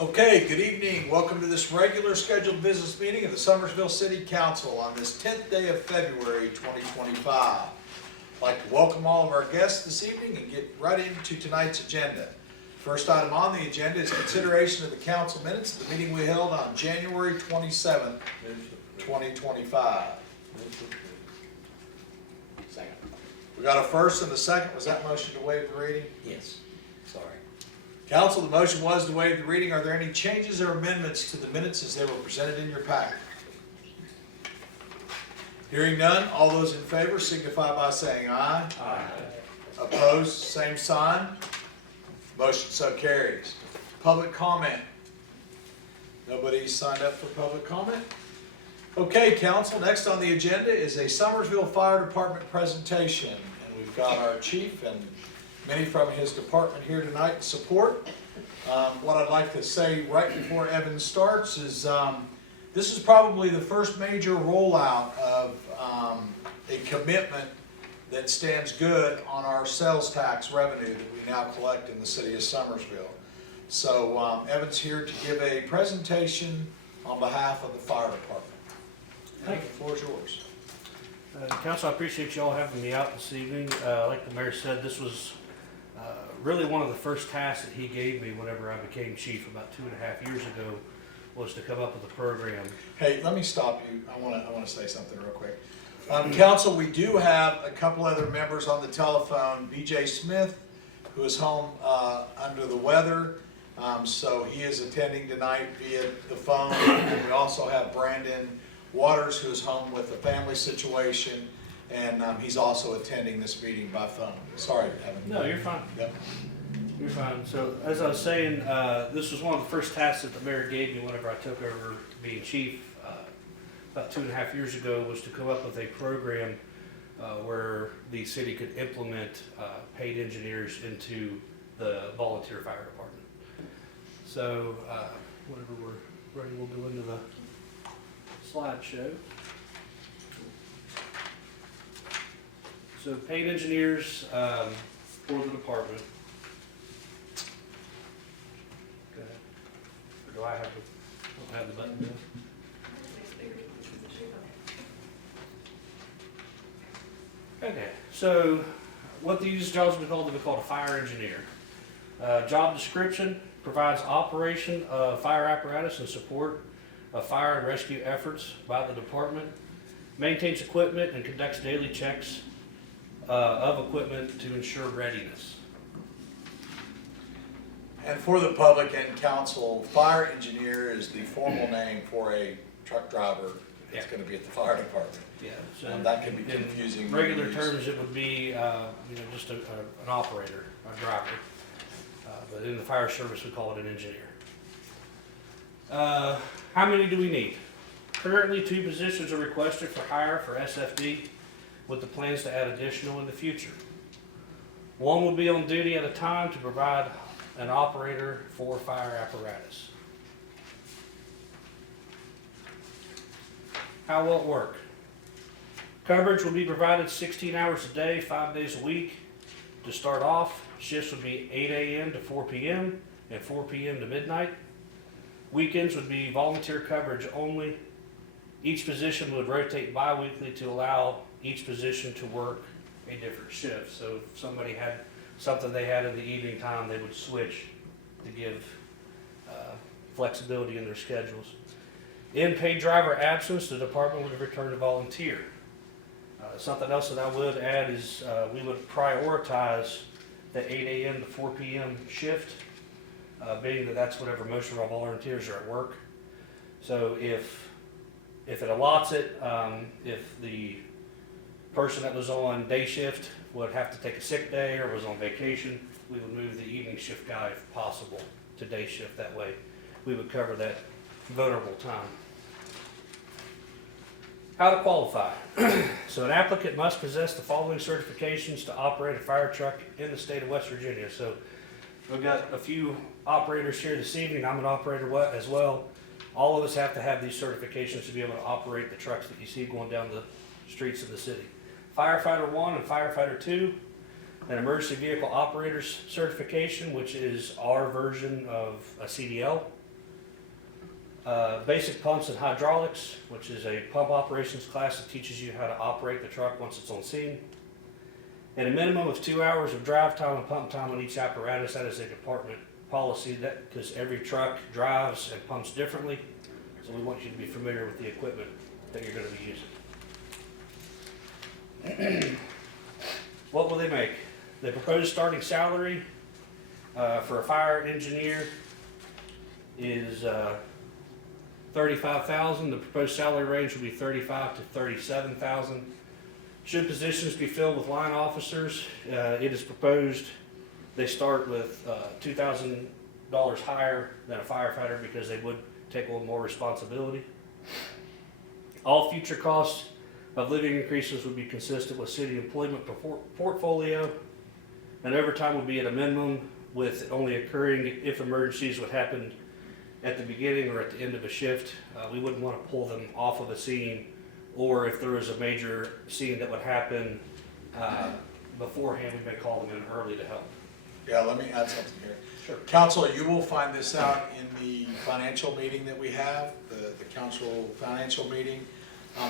Okay, good evening. Welcome to this regular scheduled business meeting of the Summersville City Council on this 10th day of February 2025. I'd like to welcome all of our guests this evening and get right into tonight's agenda. First item on the agenda is consideration of the council minutes of the meeting we held on January 27th, 2025. Second. We got a first and a second. Was that motion to waive the reading? Yes. Sorry. Council, the motion was to waive the reading. Are there any changes or amendments to the minutes as they were presented in your packet? Hearing none, all those in favor signify by saying aye. Aye. Opposed, same sign. Motion so carries. Public comment. Nobody signed up for public comment? Okay, council, next on the agenda is a Summersville Fire Department presentation. And we've got our chief and many from his department here tonight in support. What I'd like to say right before Evan starts is this is probably the first major rollout of a commitment that stands good on our sales tax revenue that we now collect in the city of Summersville. So Evan's here to give a presentation on behalf of the fire department. Evan, the floor is yours. Council, I appreciate y'all having me out this evening. Like the mayor said, this was really one of the first tasks that he gave me whenever I became chief about 2.5 years ago, was to come up with a program. Hey, let me stop you. I want to say something real quick. Council, we do have a couple other members on the telephone. BJ Smith, who is home under the weather, so he is attending tonight via the phone. And we also have Brandon Waters, who is home with a family situation, and he's also attending this meeting by phone. Sorry, Evan. No, you're fine. Yep. You're fine. So as I was saying, this was one of the first tasks that the mayor gave me whenever I took over being chief about 2.5 years ago, was to come up with a program where the city could implement paid engineers into the volunteer fire department. So whenever we're ready, we'll go into the slideshow. So paid engineers for the department. Go ahead. Or do I have don't have the button now? Okay, so what these jobs will be called a fire engineer. Job description: provides operation of fire apparatus and support of fire and rescue efforts by the department. Maintains equipment and conducts daily checks of equipment to ensure readiness. And for the public and council, fire engineer is the formal name for a truck driver that's going to be at the fire department. Yeah, so That can be in confusing. regular terms, it would be just an operator, a driver. But in the fire service, we call it an engineer. How many do we need? Currently, 2 positions are requested for hire for SFD, with the plans to add additional in the future. 1 will be on duty at a time to provide an operator for fire apparatus. How will it work? Coverage will be provided 16 hours a day, 5 days a week. To start off, shifts would be 8 a.m. to 4 p.m. and 4 p.m. to midnight. Weekends would be volunteer coverage only. Each position would rotate bi-weekly to allow each position to work a different shift. So if somebody had something they had in the evening time, they would switch to give flexibility in their schedules. In paid driver absence, the department would return to volunteer. Something else that I would add is we would prioritize the 8 a.m. to 4 p.m. shift, being that that's whenever most of our volunteers are at work. So if it allots it, if the person that was on day shift would have to take a sick day or was on vacation, we would move the evening shift guy, if possible, to day shift. That way we would cover that vulnerable time. How to qualify. So an applicant must possess the following certifications to operate a fire truck in the state of West Virginia. So we've got a few operators here this evening. I'm an operator as well. All of us have to have these certifications to be able to operate the trucks that you see going down the streets of the city. Firefighter 1 and Firefighter 2, an emergency vehicle operator's certification, which is our version of a CDL. Basic pumps and hydraulics, which is a pump operations class that teaches you how to operate the truck once it's on scene. And a minimum of 2 hours of drive time and pump time on each apparatus. That is a department policy, that because every truck drives and pumps differently. So we want you to be familiar with the equipment that you're going to be using. What will they make? The proposed starting salary for a fire engineer is $35,000. The proposed salary range will be $35,000 to $37,000. Should positions be filled with line officers, it is proposed they start with $2,000 higher than a firefighter because they would take on more responsibility. All future costs of living increases would be consistent with city employment portfolio, and overtime would be at a minimum, with only occurring if emergencies would happen at the beginning or at the end of a shift. We wouldn't want to pull them off of a scene, or if there was a major scene that would happen beforehand, we may call them in early to help. Yeah, let me add something here. Sure. Council, you will find this out in the financial meeting that we have, the council financial meeting.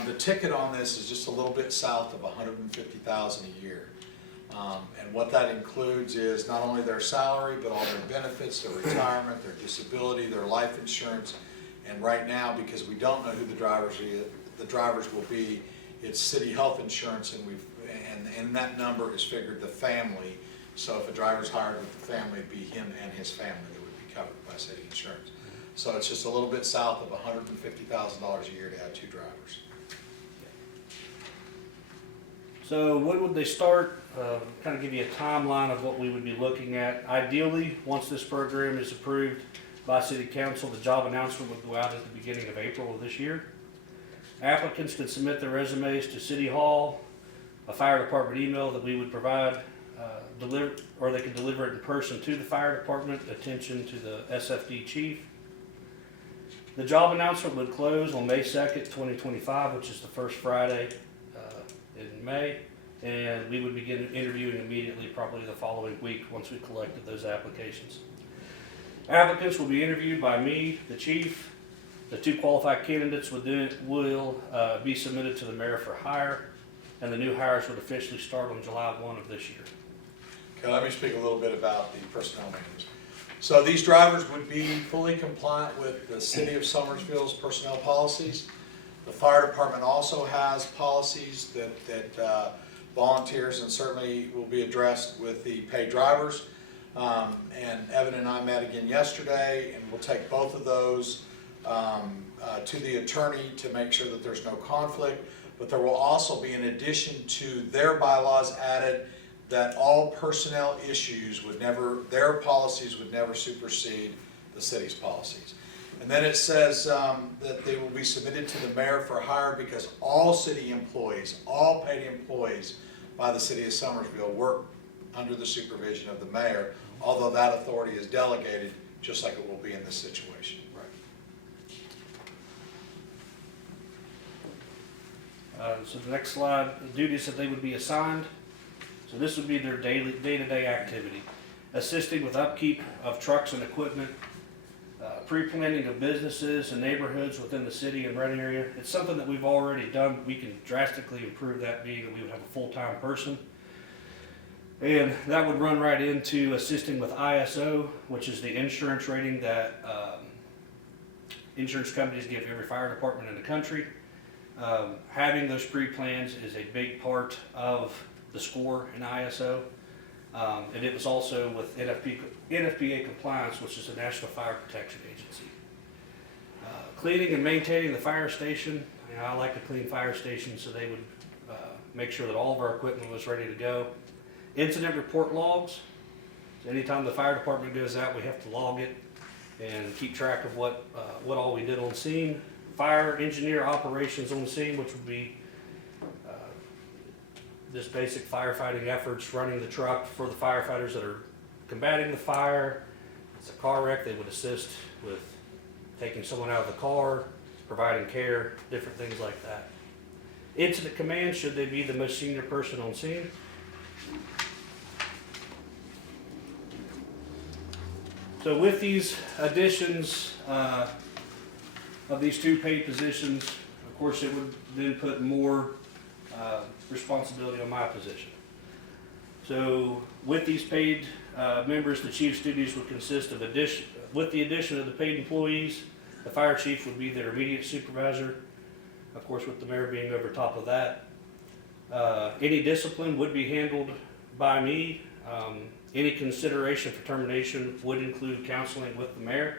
The ticket on this is just a little bit south of $150,000 a year. And what that includes is not only their salary, but all their benefits, their retirement, their disability, their life insurance. And right now, because we don't know who the drivers will be, it's city health insurance, and that number is figured the family. So if a driver's hired with the family, it'd be him and his family that would be covered by city insurance. So it's just a little bit south of $150,000 a year to have two drivers. So when would they start? Kind of give you a timeline of what we would be looking at. Ideally, once this program is approved by City Council, the job announcement would go out at the beginning of April of this year. Applicants can submit their resumes to City Hall, a fire department email that we would provide, or they can deliver it in person to the fire department, attention to the SFD chief. The job announcement would close on May 2nd, 2025, which is the first Friday in May, and we would begin interviewing immediately, probably the following week once we collected those applications. Applicants will be interviewed by me, the chief. The two qualified candidates will be submitted to the mayor for hire, and the new hires would officially start on July 1 of this year. Okay, let me speak a little bit about the personnel manuals. So these drivers would be fully compliant with the City of Summersville's personnel policies. The fire department also has policies that volunteers and certainly will be addressed with the paid drivers. And Evan and I met again yesterday, and we'll take both of those to the attorney to make sure that there's no conflict. But there will also be, in addition to their bylaws, added that all personnel issues would never, their policies would never supersede the city's policies. And then it says that they will be submitted to the mayor for hire because all city employees, all paid employees by the City of Summersville work under the supervision of the mayor, although that authority is delegated, just like it will be in this situation. So the next slide, the duties that they would be assigned. So this would be their day-to-day activity. Assisting with upkeep of trucks and equipment, pre-planning of businesses and neighborhoods within the city and rent area. It's something that we've already done. We can drastically improve that, being that we would have a full-time person. And that would run right into assisting with ISO, which is the insurance rating that insurance companies give every fire department in the country. Having those pre-plans is a big part of the score in ISO. And it was also with NFPA compliance, which is the National Fire Protection Agency. Cleaning and maintaining the fire station. I like to clean fire stations, so they would make sure that all of our equipment was ready to go. Incident report logs. So anytime the fire department goes out, we have to log it and keep track of what all we did on scene. Fire engineer operations on scene, which would be just basic firefighting efforts, running the truck for the firefighters that are combating the fire. If it's a car wreck, they would assist with taking someone out of the car, providing care, different things like that. Incident command, should they be the most senior person on scene. So with these additions, of these two paid positions, of course, it would then put more responsibility on my position. So with these paid members, the chief's duties would consist of with the addition of the paid employees, the fire chief would be their immediate supervisor, of course with the mayor being over top of that. Any discipline would be handled by me. Any consideration for termination would include counseling with the mayor.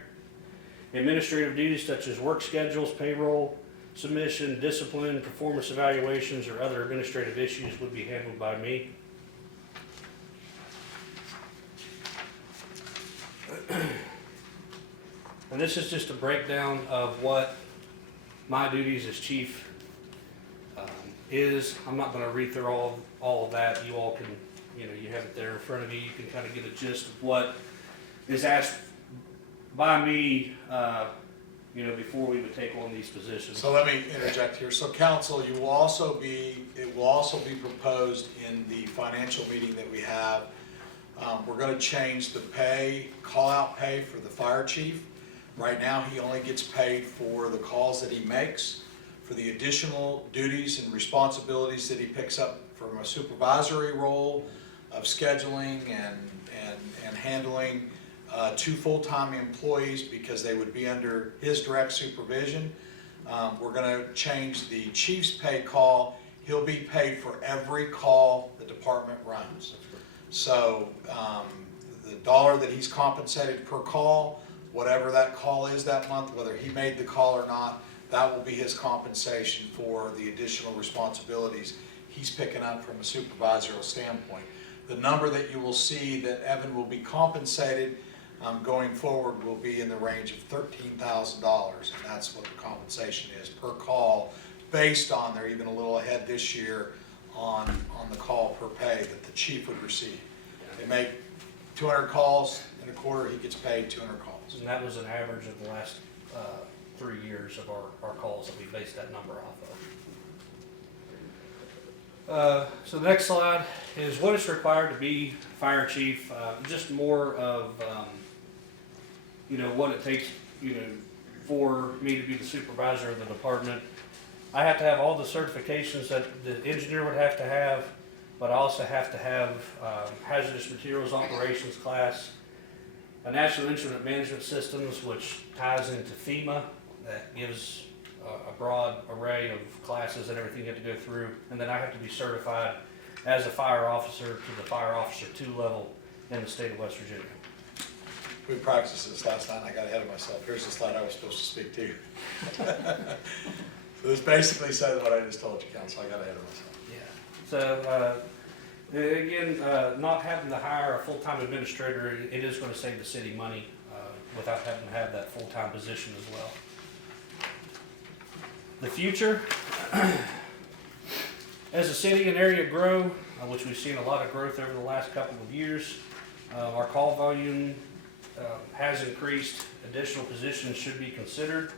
Administrative duties such as work schedules, payroll, submission, discipline, performance evaluations, or other administrative issues would be handled by me. And this is just a breakdown of what my duties as chief is. I'm not going to read through all of that. You all can, you have it there in front of you. You can kind of get a gist of what is asked by me, before we would take on these positions. So let me interject here. So council, it will also be proposed in the financial meeting that we have. We're gonna change the pay, call-out pay for the fire chief. Right now, he only gets paid for the calls that he makes, for the additional duties and responsibilities that he picks up from a supervisory role of scheduling and handling two full-time employees because they would be under his direct supervision. We're gonna change the chief's pay call. He'll be paid for every call the department runs. So the dollar that he's compensated per call, whatever that call is that month, whether he made the call or not, that will be his compensation for the additional responsibilities he's picking up from a supervisorial standpoint. The number that you will see that Evan will be compensated going forward will be in the range of $13,000, and that's what the compensation is per call, based on, they're even a little ahead this year on the call per pay that the chief would receive. They make 200 calls in a quarter, he gets paid 200 calls. And that was an average of the last 3 years of our calls that we based that number off of. So the next slide is what is required to be fire chief. Just more of what it takes for me to be the supervisor of the department. I have to have all the certifications that the engineer would have to have, but I also have to have hazardous materials operations class, a National Instrument Management Systems, which ties into FEMA, that gives a broad array of classes and everything you have to go through. And then I have to be certified as a fire officer to the Fire Officer 2 level in the state of West Virginia. We practiced this last night and I got ahead of myself. Here's the slide I was supposed to speak to. So this basically says what I just told you, Council. I got ahead of myself. Yeah. So again, not having to hire a full-time administrator, it is going to save the city money without having to have that full-time position as well. The future, as the city and area grow, which we've seen a lot of growth over the last couple of years, our call volume has increased. Additional positions should be considered.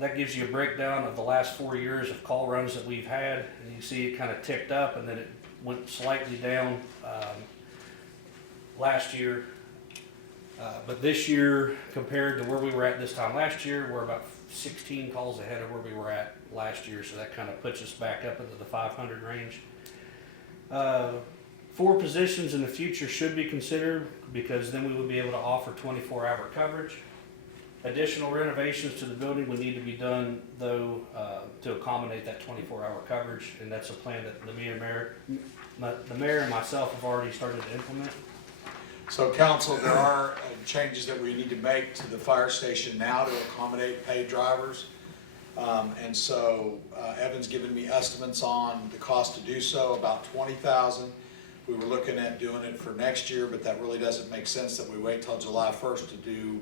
That gives you a breakdown of the last 4 years of call runs that we've had, and you see it kind of ticked up and then it went slightly down last year. But this year, compared to where we were at this time last year, we're about 16 calls ahead of where we were at last year, so that kind of puts us back up into the 500 range. 4 positions in the future should be considered, because then we would be able to offer 24-hour coverage. Additional renovations to the building would need to be done, though, to accommodate that 24-hour coverage, and that's a plan that the mayor and myself have already started to implement. So council, there are changes that we need to make to the fire station now to accommodate paid drivers. And so Evan's given me estimates on the cost to do so, about $20,000. We were looking at doing it for next year, but that really doesn't make sense that we wait till July 1st to do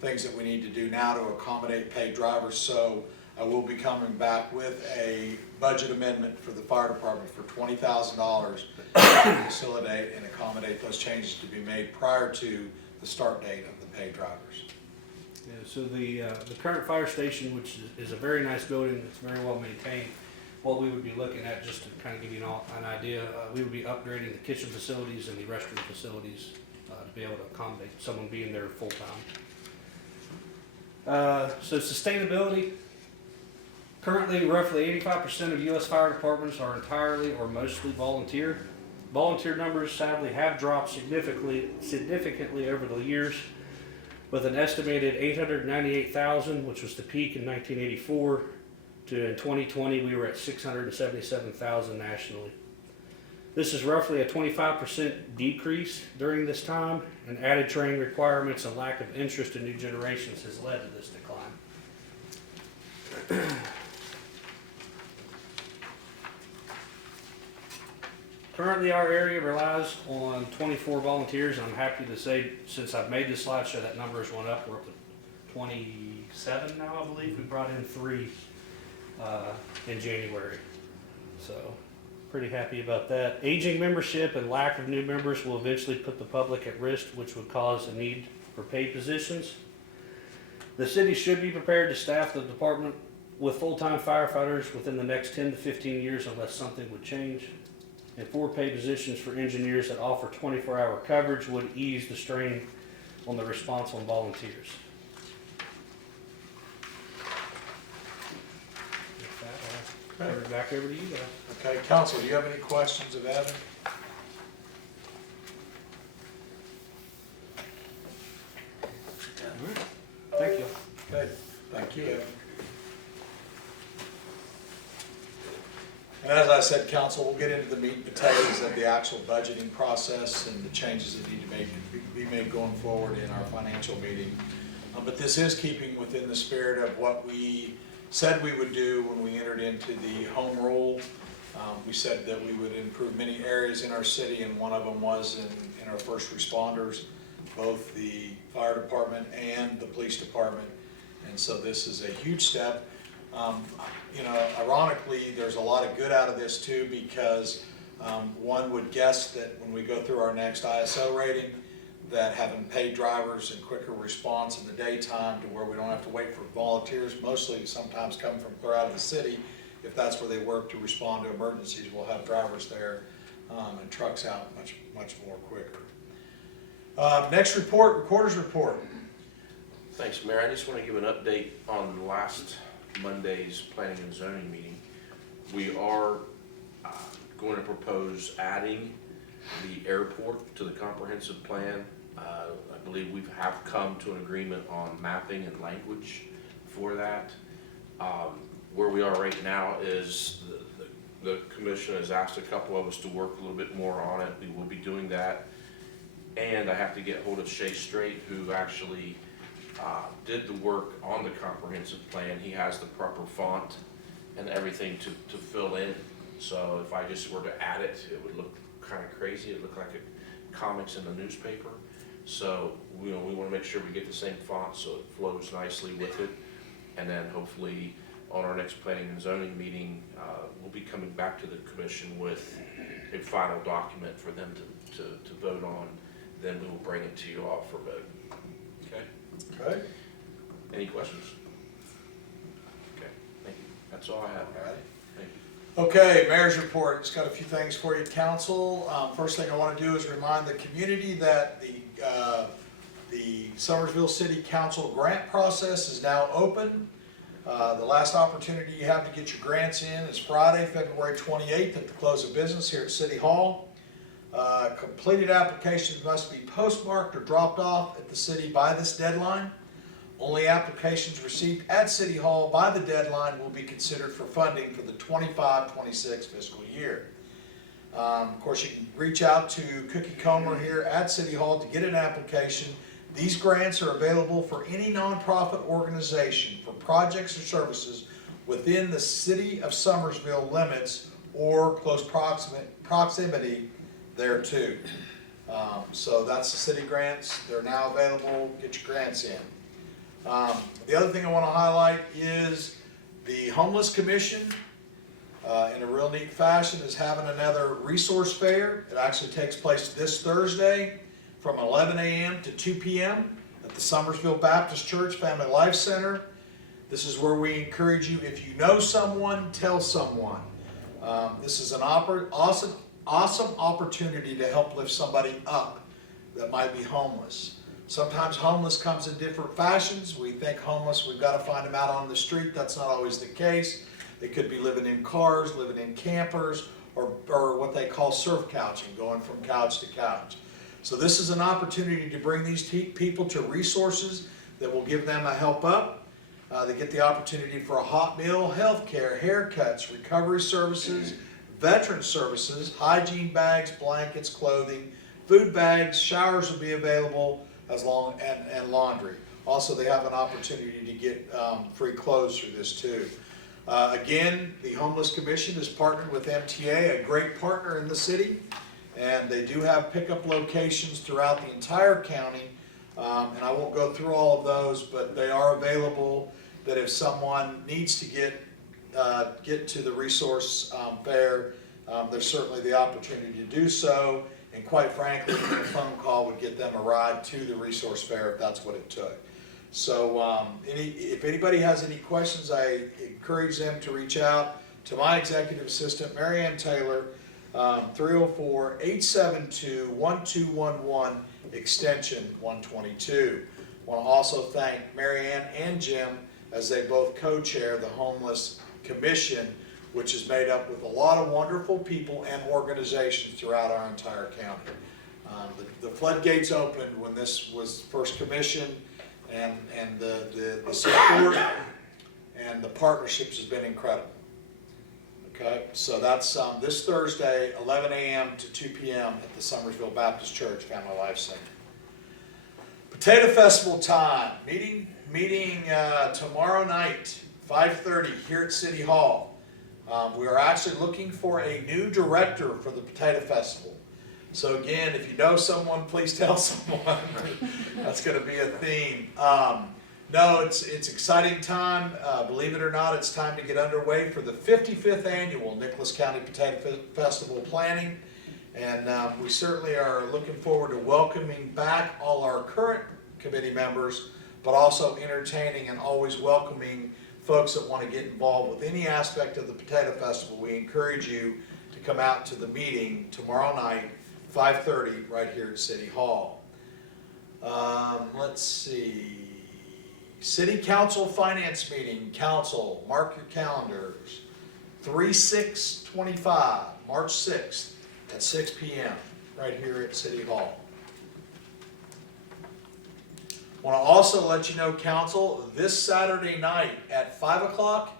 things that we need to do now to accommodate paid drivers. So I will be coming back with a budget amendment for the fire department for $20,000 to facilitate and accommodate those changes to be made prior to the start date of the paid drivers. Yeah, so the current fire station, which is a very nice building, it's very well maintained, what we would be looking at, just to kind of give you an idea, we would be upgrading the kitchen facilities and the restroom facilities to be able to accommodate someone being there full time. So sustainability. Currently, roughly 85% of U.S. fire departments are entirely or mostly volunteer. Volunteer numbers sadly have dropped significantly over the years, with an estimated 898,000, which was the peak in 1984, to in 2020 we were at 677,000 nationally. This is roughly a 25% decrease during this time, and added training requirements and lack of interest in new generations has led to this decline. Currently, our area relies on 24 volunteers, and I'm happy to say, since I've made this slideshow, that number has went up. We're up to 27 now, I believe. We brought in 3 in January. So, pretty happy about that. Aging membership and lack of new members will eventually put the public at risk, which would cause a need for paid positions. The city should be prepared to staff the department with full-time firefighters within the next 10 to 15 years unless something would change. And 4 paid positions for engineers that offer 24-hour coverage would ease the strain on the response on volunteers. With that, I'll turn it back over to you guys. Okay, council, do you have any questions of Evan? Thank you. Okay, thank you, Evan. And as I said, council, we'll get into the meat and potatoes of the actual budgeting process and the changes that need to be made going forward in our financial meeting. But this is keeping within the spirit of what we said we would do when we entered into the home rule. We said that we would improve many areas in our city, and one of them was in our first responders, both the fire department and the police department. And so this is a huge step. You know, ironically, there's a lot of good out of this too, because one would guess that when we go through our next ISO rating, that having paid drivers and quicker response in the daytime to where we don't have to wait for volunteers, mostly sometimes come from clear out of the city, if that's where they work to respond to emergencies, we'll have drivers there and trucks out much more quicker. Next report, recorder's report. Thanks, Mayor. I just want to give an update on last Monday's planning and zoning meeting. We are going to propose adding the airport to the comprehensive plan. I believe we have come to an agreement on mapping and language for that. Where we are right now is the commission has asked a couple of us to work a little bit more on it. We will be doing that. And I have to get hold of Shay Strait, who actually did the work on the comprehensive plan. He has the proper font and everything to fill in. So if I just were to add it, it would look kind of crazy. It would look like a comics in the newspaper. So we want to make sure we get the same font so it flows nicely with it. And then hopefully on our next planning and zoning meeting, we'll be coming back to the commission with a final document for them to vote on. Then we will bring it to you all for vote. Okay? Okay. Any questions? Okay, thank you. That's all I have. All right. Thank you. Okay, mayor's report. It's got a few things for you, council. First thing I want to do is remind the community that the Summersville City Council grant process is now open. The last opportunity you have to get your grants in is Friday, February 28th at the close of business here at City Hall. Completed applications must be postmarked or dropped off at the city by this deadline. Only applications received at City Hall by the deadline will be considered for funding for the 25-26 fiscal year. Of course, you can reach out to Cookie Comer here at City Hall to get an application. These grants are available for any nonprofit organization for projects or services within the City of Summersville limits or close proximity thereto. So that's the city grants. They're now available. Get your grants in. The other thing I want to highlight is the Homeless Commission, in a real neat fashion, is having another resource fair. It actually takes place this Thursday from 11 a.m. to 2 p.m. at the Summersville Baptist Church Family Life Center. This is where we encourage you, if you know someone, tell someone. This is an awesome opportunity to help lift somebody up that might be homeless. Sometimes homeless comes in different fashions. We think homeless, we've got to find them out on the street. That's not always the case. They could be living in cars, living in campers, or what they call surf couching, going from couch to couch. So this is an opportunity to bring these people to resources that will give them a help up. They get the opportunity for a hot meal, health care, haircuts, recovery services, veteran services, hygiene bags, blankets, clothing, food bags, showers will be available, and laundry. Also, they have an opportunity to get free clothes through this too. Again, the Homeless Commission is partnered with MTA, a great partner in the city, and they do have pickup locations throughout the entire county. And I won't go through all of those, but they are available. That if someone needs to get to the resource fair, there's certainly the opportunity to do so. And quite frankly, a phone call would get them a ride to the resource fair if that's what it took. So if anybody has any questions, I encourage them to reach out to my executive assistant, Mary Ann Taylor, 304-872-1211, extension 122. I want to also thank Mary Ann and Jim as they both co-chair the Homeless Commission, which is made up with a lot of wonderful people and organizations throughout our entire county. The floodgates opened when this was first commissioned, and the support and the partnerships has been incredible. Okay, so that's this Thursday, 11 a.m. to 2 p.m. at the Summersville Baptist Church Family Life Center. Potato Festival time, meeting tomorrow night, 5:30 here at City Hall. We are actually looking for a new director for the Potato Festival. So again, if you know someone, please tell someone. That's going to be a theme. No, it's exciting time. Believe it or not, it's time to get underway for the 55th annual Nicholas County Potato Festival planning. And we certainly are looking forward to welcoming back all our current committee members, but also entertaining and always welcoming folks that want to get involved with any aspect of the Potato Festival. We encourage you to come out to the meeting tomorrow night, 5:30, right here at City Hall. Let's see. City Council Finance Meeting. Council, mark your calendars. 3/6/25, March 6th at 6 p.m. right here at City Hall. Want to also let you know, Council, this Saturday night at 5 o'clock,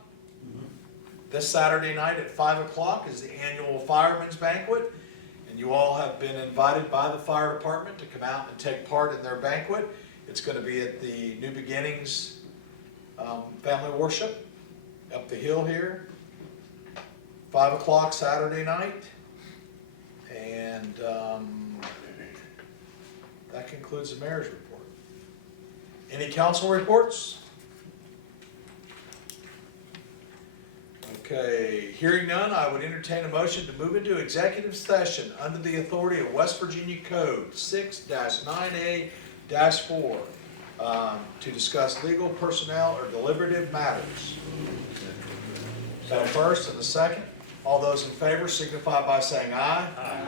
this Saturday night at 5 o'clock is the annual Fireman's Banquet, and you all have been invited by the fire department to come out and take part in their banquet. It's going to be at the New Beginnings Family Worship up the hill here, 5 o'clock Saturday night, and that concludes the mayor's report. Any council reports? Okay, hearing none, I would entertain a motion to move into executive session under the authority of West Virginia Code 6-9A-4 to discuss legal, personnel, or deliberative matters. So first and the second, all those in favor signify by saying aye. Aye.